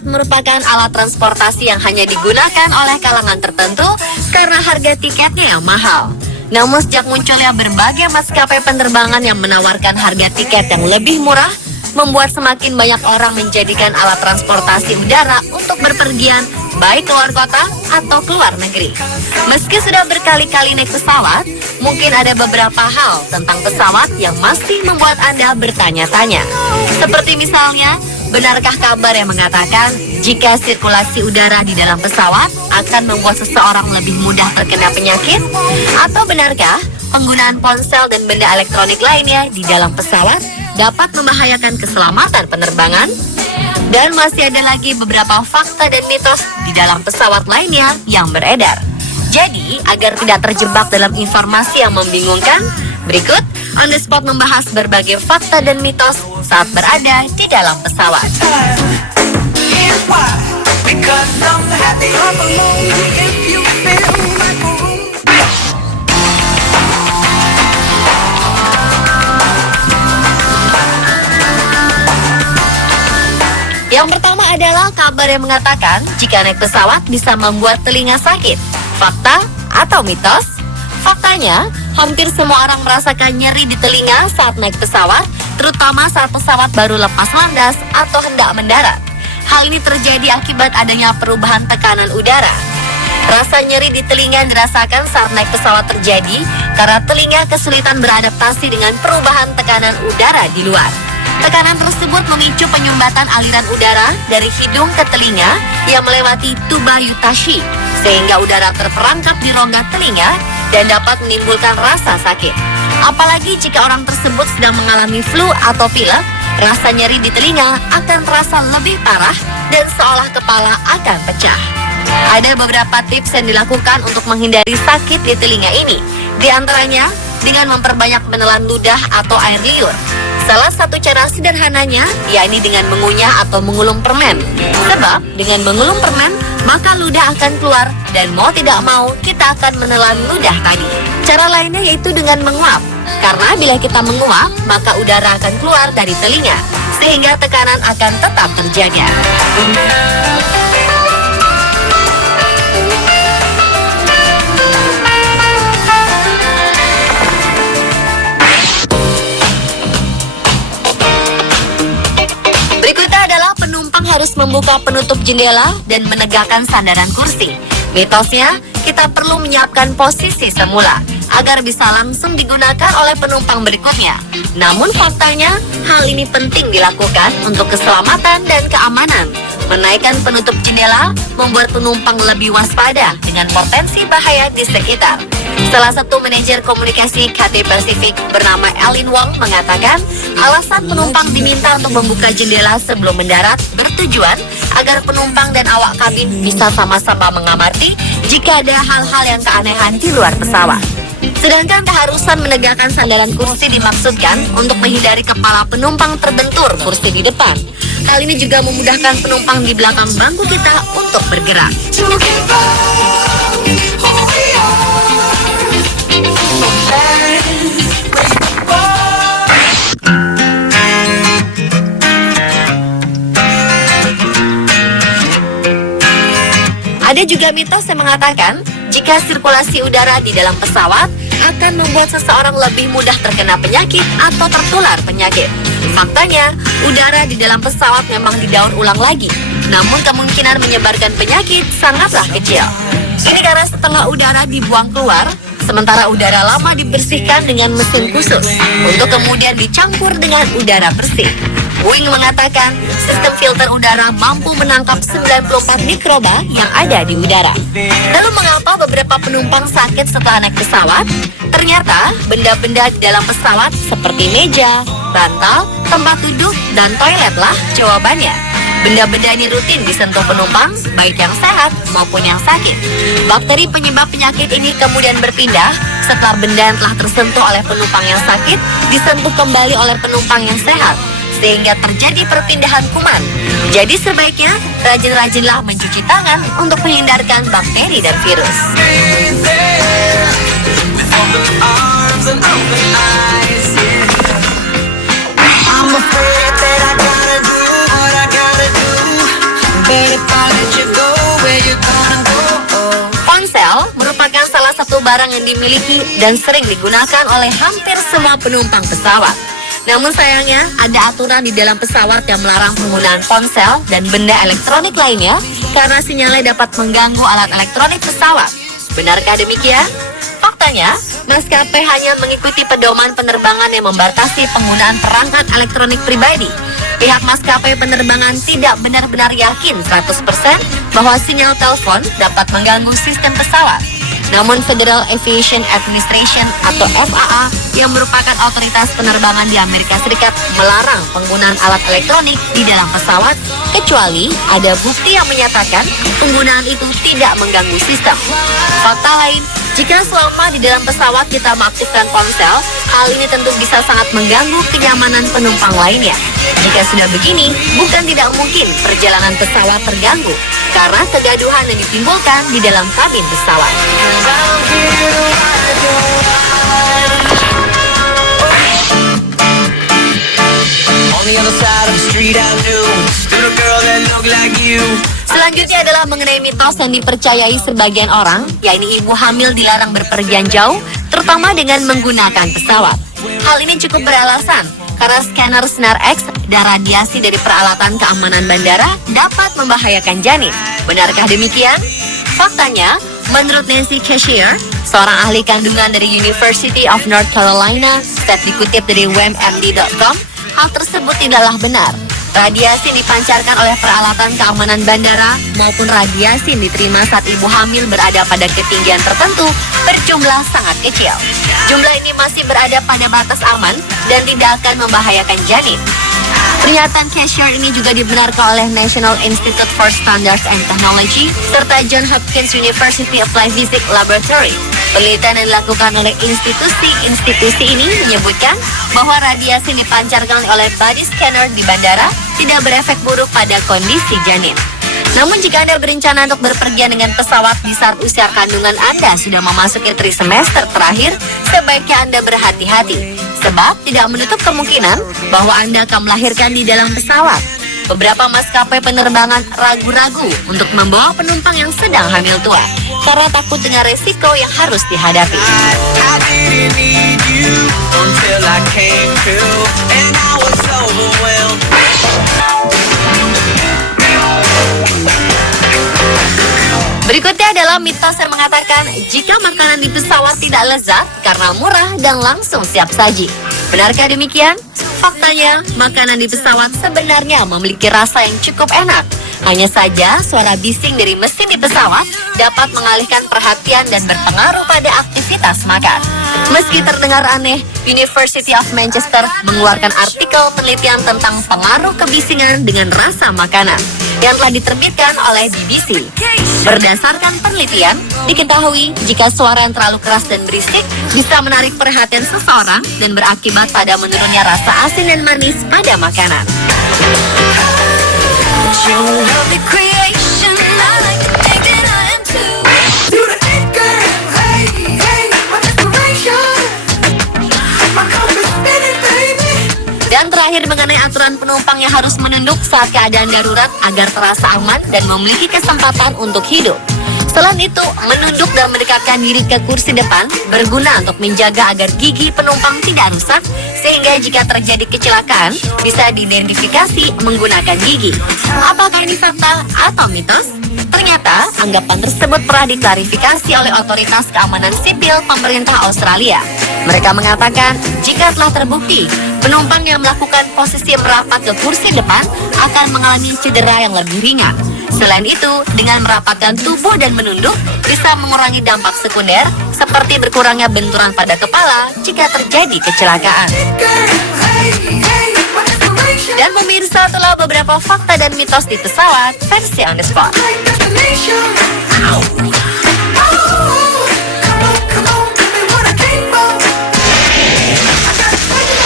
pesawat merupakan alat transportasi yang hanya digunakan oleh kalangan tertentu karena harga tiketnya yang mahal. Namun sejak munculnya berbagai maskapai penerbangan yang menawarkan harga tiket yang lebih murah, membuat semakin banyak orang menjadikan alat transportasi udara untuk berpergian, baik keluar kota atau keluar negeri. Meski sudah berkali-kali naik pesawat, mungkin ada beberapa hal tentang pesawat yang masih membuat Anda bertanya-tanya. Seperti misalnya, benarkah kabar yang mengatakan jika sirkulasi udara di dalam pesawat akan membuat seseorang lebih mudah terkena penyakit? Atau benarkah penggunaan ponsel dan benda elektronik lainnya di dalam pesawat dapat membahayakan keselamatan penerbangan? Dan masih ada lagi beberapa fakta dan mitos di dalam pesawat lainnya yang beredar. Jadi, agar tidak terjebak dalam informasi yang membingungkan, berikut On The Spot membahas berbagai fakta dan mitos saat berada di dalam pesawat. Yang pertama adalah kabar yang mengatakan jika naik pesawat bisa membuat telinga sakit. Fakta atau mitos? Faktanya, hampir semua orang merasakan nyeri di telinga saat naik pesawat, terutama saat pesawat baru lepas landas atau hendak mendarat. Hal ini terjadi akibat adanya perubahan tekanan udara. Rasa nyeri di telinga dirasakan saat naik pesawat terjadi karena telinga kesulitan beradaptasi dengan perubahan tekanan udara di luar. Tekanan tersebut memicu penyumbatan aliran udara dari hidung ke telinga yang melewati tuba Yutashi, sehingga udara terperangkap di rongga telinga dan dapat menimbulkan rasa sakit. Apalagi jika orang tersebut sedang mengalami flu atau pilek, rasa nyeri di telinga akan terasa lebih parah dan seolah kepala akan pecah. Ada beberapa tips yang dilakukan untuk menghindari sakit di telinga ini, di antaranya dengan memperbanyak menelan ludah atau air liur. Salah satu cara sederhananya yakni dengan mengunyah atau mengulum permen. Sebab dengan mengulum permen, maka ludah akan keluar dan mau tidak mau kita akan menelan ludah tadi. Cara lainnya yaitu dengan menguap. Karena bila kita menguap, maka udara akan keluar dari telinga sehingga tekanan akan tetap terjaga. Harus membuka penutup jendela dan menegakkan sandaran kursi. Mitosnya, kita perlu menyiapkan posisi semula agar bisa langsung digunakan oleh penumpang berikutnya. Namun faktanya, hal ini penting dilakukan untuk keselamatan dan keamanan. Menaikkan penutup jendela membuat penumpang lebih waspada dengan potensi bahaya di sekitar. Salah satu manajer komunikasi Cathay Pacific bernama Elin Wong mengatakan, alasan penumpang diminta untuk membuka jendela sebelum mendarat bertujuan agar penumpang dan awak kabin bisa sama-sama mengamati jika ada hal-hal yang keanehan di luar pesawat. Sedangkan keharusan menegakkan sandaran kursi dimaksudkan untuk menghindari kepala penumpang terbentur kursi di depan. Hal ini juga memudahkan penumpang di belakang bangku kita untuk bergerak. Ada juga mitos yang mengatakan jika sirkulasi udara di dalam pesawat akan membuat seseorang lebih mudah terkena penyakit atau tertular penyakit. Faktanya, udara di dalam pesawat memang didaur ulang lagi, namun kemungkinan menyebarkan penyakit sangatlah kecil. Ini karena setengah udara dibuang keluar, sementara udara lama dibersihkan dengan mesin khusus untuk kemudian dicampur dengan udara bersih. Wing mengatakan sistem filter udara mampu menangkap 94 mikroba yang ada di udara. Lalu mengapa beberapa penumpang sakit setelah naik pesawat? Ternyata benda-benda di dalam pesawat seperti meja, bantal, tempat duduk, dan toilet lah jawabannya. Benda-benda ini rutin disentuh penumpang, baik yang sehat maupun yang sakit. Bakteri penyebab penyakit ini kemudian berpindah setelah benda yang telah tersentuh oleh penumpang yang sakit disentuh kembali oleh penumpang yang sehat, sehingga terjadi perpindahan kuman. Jadi sebaiknya rajin-rajinlah mencuci tangan untuk menghindarkan bakteri dan virus. barang yang dimiliki dan sering digunakan oleh hampir semua penumpang pesawat. Namun sayangnya, ada aturan di dalam pesawat yang melarang penggunaan ponsel dan benda elektronik lainnya karena sinyalnya dapat mengganggu alat elektronik pesawat. Benarkah demikian? Faktanya, maskapai hanya mengikuti pedoman penerbangan yang membatasi penggunaan perangkat elektronik pribadi. Pihak maskapai penerbangan tidak benar-benar yakin 100% bahwa sinyal telepon dapat mengganggu sistem pesawat. Namun Federal Aviation Administration atau FAA yang merupakan otoritas penerbangan di Amerika Serikat melarang penggunaan alat elektronik di dalam pesawat kecuali ada bukti yang menyatakan penggunaan itu tidak mengganggu sistem. Fakta lain, jika selama di dalam pesawat kita mengaktifkan ponsel, hal ini tentu bisa sangat mengganggu kenyamanan penumpang lainnya. Jika sudah begini, bukan tidak mungkin perjalanan pesawat terganggu karena kegaduhan yang ditimbulkan di dalam kabin pesawat. Selanjutnya adalah mengenai mitos yang dipercayai sebagian orang, yakni ibu hamil dilarang berpergian jauh, terutama dengan menggunakan pesawat. Hal ini cukup beralasan, karena scanner sinar X dan radiasi dari peralatan keamanan bandara dapat membahayakan janin. Benarkah demikian? Faktanya, menurut Nancy Cashier, seorang ahli kandungan dari University of North Carolina, saat dikutip dari WMD.com, hal tersebut tidaklah benar. Radiasi yang dipancarkan oleh peralatan keamanan bandara maupun radiasi yang diterima saat ibu hamil berada pada ketinggian tertentu berjumlah sangat kecil. Jumlah ini masih berada pada batas aman dan tidak akan membahayakan janin. Pernyataan Cashier ini juga dibenarkan oleh National Institute for Standards and Technology serta Johns Hopkins University Applied Physics Laboratory. Penelitian yang dilakukan oleh institusi ini menyebutkan bahwa radiasi yang dipancarkan oleh body scanner di bandara tidak berefek buruk pada kondisi janin. Namun jika Anda berencana untuk berpergian dengan pesawat di saat usia kandungan Anda sudah memasuki trimester terakhir, sebaiknya Anda berhati-hati. Sebab tidak menutup kemungkinan bahwa Anda akan melahirkan di dalam pesawat. Beberapa maskapai penerbangan ragu-ragu untuk membawa penumpang yang sedang hamil tua karena takut dengan resiko yang harus dihadapi. Berikutnya adalah mitos yang mengatakan jika makanan di pesawat tidak lezat karena murah dan langsung siap saji. Benarkah demikian? Faktanya, makanan di pesawat sebenarnya memiliki rasa yang cukup enak. Hanya saja, suara bising dari mesin di pesawat dapat mengalihkan perhatian dan berpengaruh pada aktivitas makan. Meski terdengar aneh, University of Manchester mengeluarkan artikel penelitian tentang pengaruh kebisingan dengan rasa makanan yang telah diterbitkan oleh BBC. Berdasarkan penelitian, diketahui jika suara yang terlalu keras dan berisik bisa menarik perhatian seseorang dan berakibat pada menurunnya rasa asin dan manis pada makanan. Dan terakhir mengenai aturan penumpang yang harus menunduk saat keadaan darurat agar terasa aman dan memiliki kesempatan untuk hidup. Selain itu, menunduk dan mendekatkan diri ke kursi depan berguna untuk menjaga agar gigi penumpang tidak rusak, sehingga jika terjadi kecelakaan, bisa diidentifikasi menggunakan gigi. Apakah ini fakta atau mitos? Ternyata, anggapan tersebut pernah diklarifikasi oleh Otoritas Keamanan Sipil Pemerintah Australia. Mereka mengatakan, jika telah terbukti, penumpang yang melakukan posisi merapat ke kursi depan akan mengalami cedera yang lebih ringan. Selain itu, dengan merapatkan tubuh dan menunduk, bisa mengurangi dampak sekunder, seperti berkurangnya benturan pada kepala jika terjadi kecelakaan. Dan pemirsa, telah beberapa fakta dan mitos di pesawat versi on the spot.